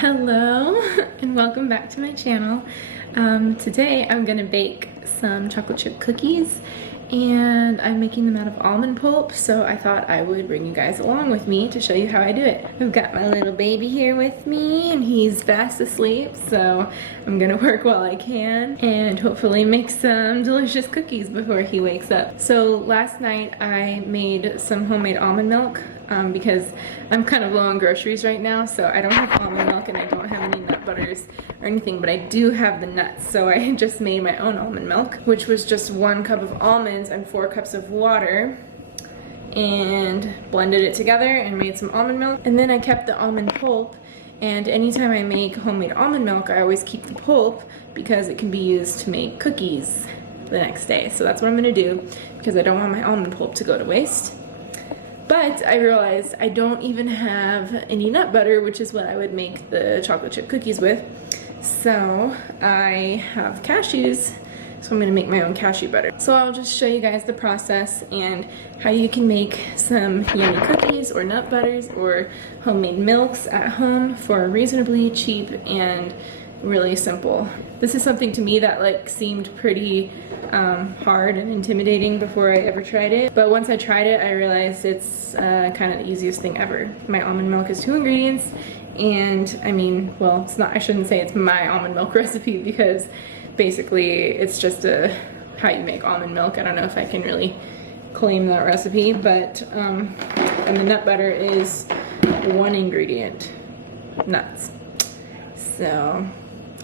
Hello and welcome back to my channel. Today I'm gonna bake some chocolate chip cookies and I'm making them out of almond pulp, so I thought I would bring you guys along with me to show you how I do it. I've got my little baby here with me and he's fast asleep, so I'm gonna work while I can and hopefully make some delicious cookies before he wakes up. So last night I made some homemade almond milk because I'm kind of low on groceries right now, so I don't have almond milk and I don't have any nut butters or anything, but I do have the nuts. So I just made my own almond milk, which was just 1 cup of almonds and 4 cups of water, and blended it together and made some almond milk. And then I kept the almond pulp, and anytime I make homemade almond milk, I always keep the pulp because it can be used to make cookies the next day. So that's what I'm gonna do because I don't want my almond pulp to go to waste. But I realized I don't even have any nut butter, which is what I would make the chocolate chip cookies with. So I have cashews, so I'm gonna make my own cashew butter. So I'll just show you guys the process and how you can make some yummy cookies or nut butters or homemade milks at home for reasonably cheap and really simple. This is something to me that seemed pretty hard and intimidating before I ever tried it, but once I tried it I realized it's kind of the easiest thing ever. My almond milk is 2 ingredients, and I mean, well, it's not, I shouldn't say it's my almond milk recipe because basically it's just how you make almond milk. I don't know if I can really claim that recipe, but and the nut butter is 1 ingredient, nuts. So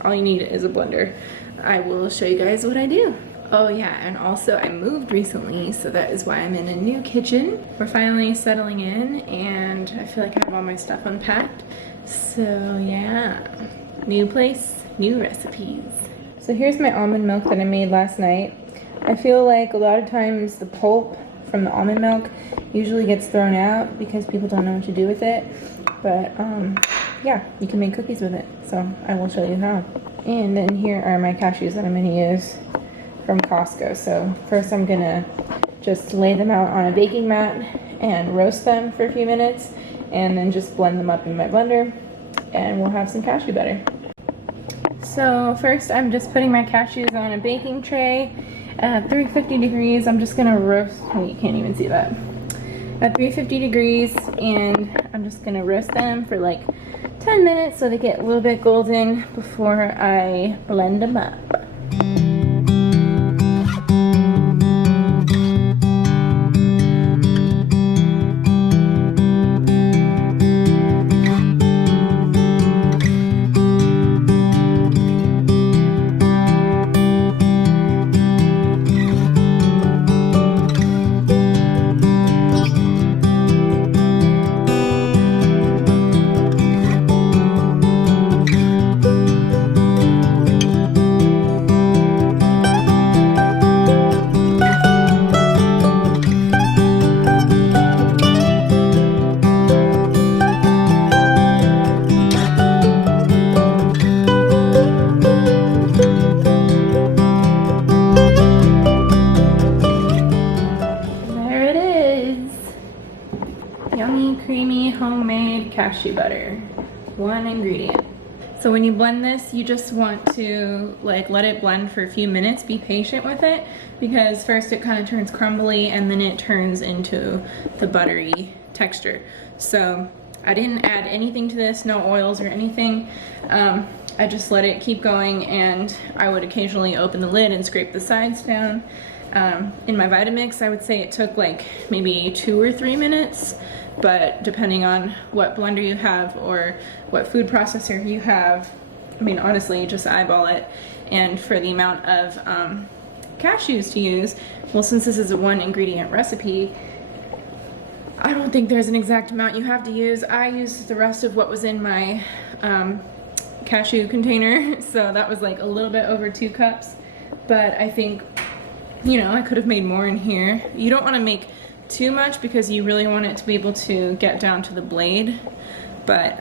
all you need is a blender. I will show you guys what I do. Oh yeah, and also I moved recently, so that is why I'm in a new kitchen. We're finally settling in and I feel like I have all my stuff unpacked. So yeah, new place, new recipes. So here's my almond milk that I made last night. I feel like a lot of times the pulp from the almond milk usually gets thrown out because people don't know what to do with it. But yeah, you can make cookies with it, so I will show you how. And then here are my cashews that I'm going to use from Costco. So first I'm going to just lay them out on a baking mat and roast them for a few minutes, and then just blend them up in my blender and we'll have some cashew butter. So first I'm just putting my cashews on a baking tray at 350 degrees. I'm just going to roast, oh, you can't even see that, at 350 degrees, and I'm just going to roast them for like 10 minutes so they get a little bit golden before I blend them up. Yummy, creamy, homemade cashew butter. 1 ingredient. So when you blend this, you just want to let it blend for a few minutes. Be patient with it because first it kind of turns crumbly and then it turns into the buttery texture. So I didn't add anything to this, no oils or anything. I just let it keep going, and I would occasionally open the lid and scrape the sides down. In my Vitamix, I would say it took maybe 2 or 3 minutes, but depending on what blender you have or what food processor you have, I mean, honestly, just eyeball it. And for the amount of cashews to use, well, since this is a 1 ingredient recipe, I don't think there's an exact amount you have to use. I used the rest of what was in my cashew container, so that was a little bit over 2 cups, but I think, you know, I could have made more in here. You don't want to make too much because you really want it to be able to get down to the blade, but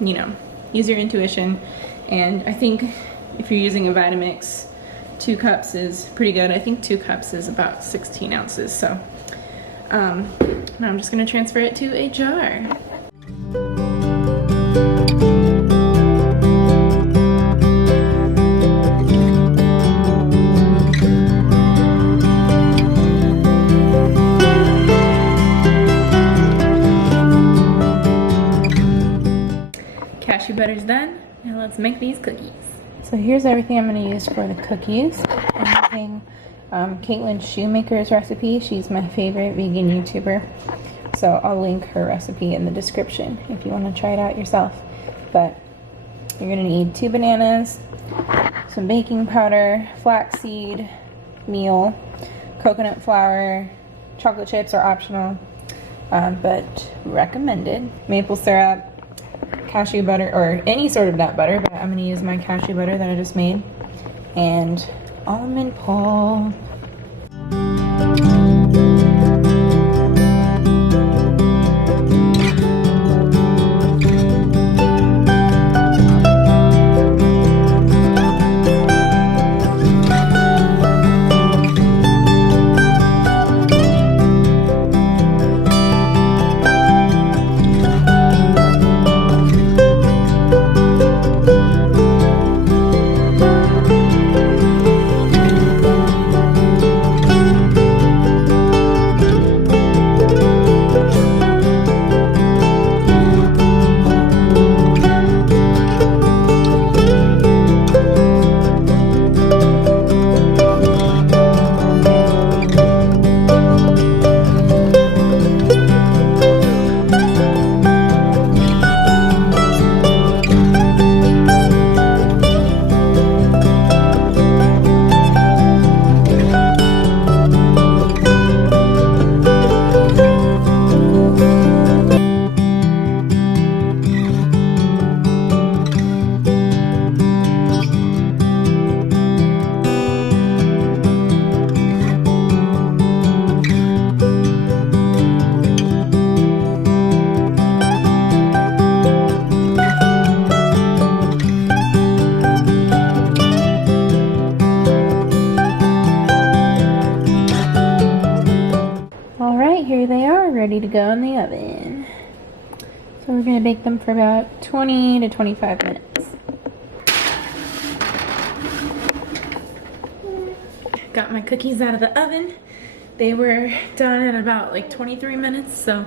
you know, use your intuition. And I think if you're using a Vitamix, 2 cups is pretty good. I think 2 cups is about 16 ounces. So now I'm just going to transfer it to a jar. cashew butter's done. Now let's make these cookies. So here's everything I'm going to use for the cookies. I'm using Caitlin Shoemaker's recipe. She's my favorite vegan YouTuber. So I'll link her recipe in the description if you want to try it out yourself. But you're going to need 2 bananas, some baking powder, flaxseed, meal, coconut flour, chocolate chips are optional, but recommended, maple syrup, cashew butter, or any sort of nut butter, but I'm going to use my cashew butter that I just made, and almond pulp. Alright, here they are, ready to go in the oven. So we're going to bake them for about 20 to 25 minutes. Got my cookies out of the oven. They were done in about like 23 minutes, so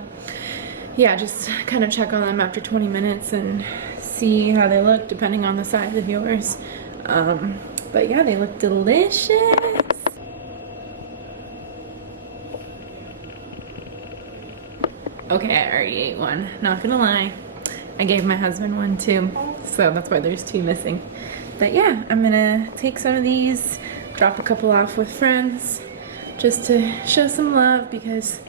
yeah, just kind of check on them after 20 minutes and see how they look depending on the size of yours. But yeah, they look delicious. Okay, I already ate one, not gonna lie. I gave my husband one too, so that's why there's 2 missing. But yeah, I'm gonna take some of these, drop a couple off with friends, just to show some love because,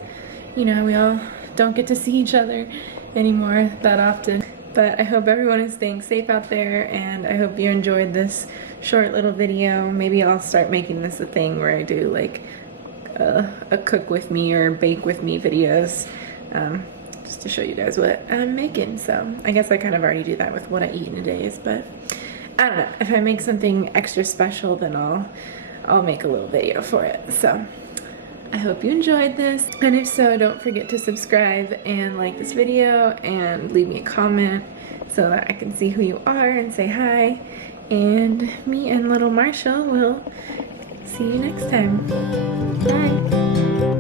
you know, we all don't get to see each other anymore that often. But I hope everyone is staying safe out there, and I hope you enjoyed this short little video. Maybe I'll start making this a thing where I do like a cook with me or bake with me videos. Just to show you guys what I'm making. So I guess I kind of already do that with what I eat in a day, but I don't know. If I make something extra special, then I'll make a little video for it. So I hope you enjoyed this, and if so, don't forget to subscribe and like this video and leave me a comment so that I can see who you are and say hi. And me and little Marshall will see you next time. Bye.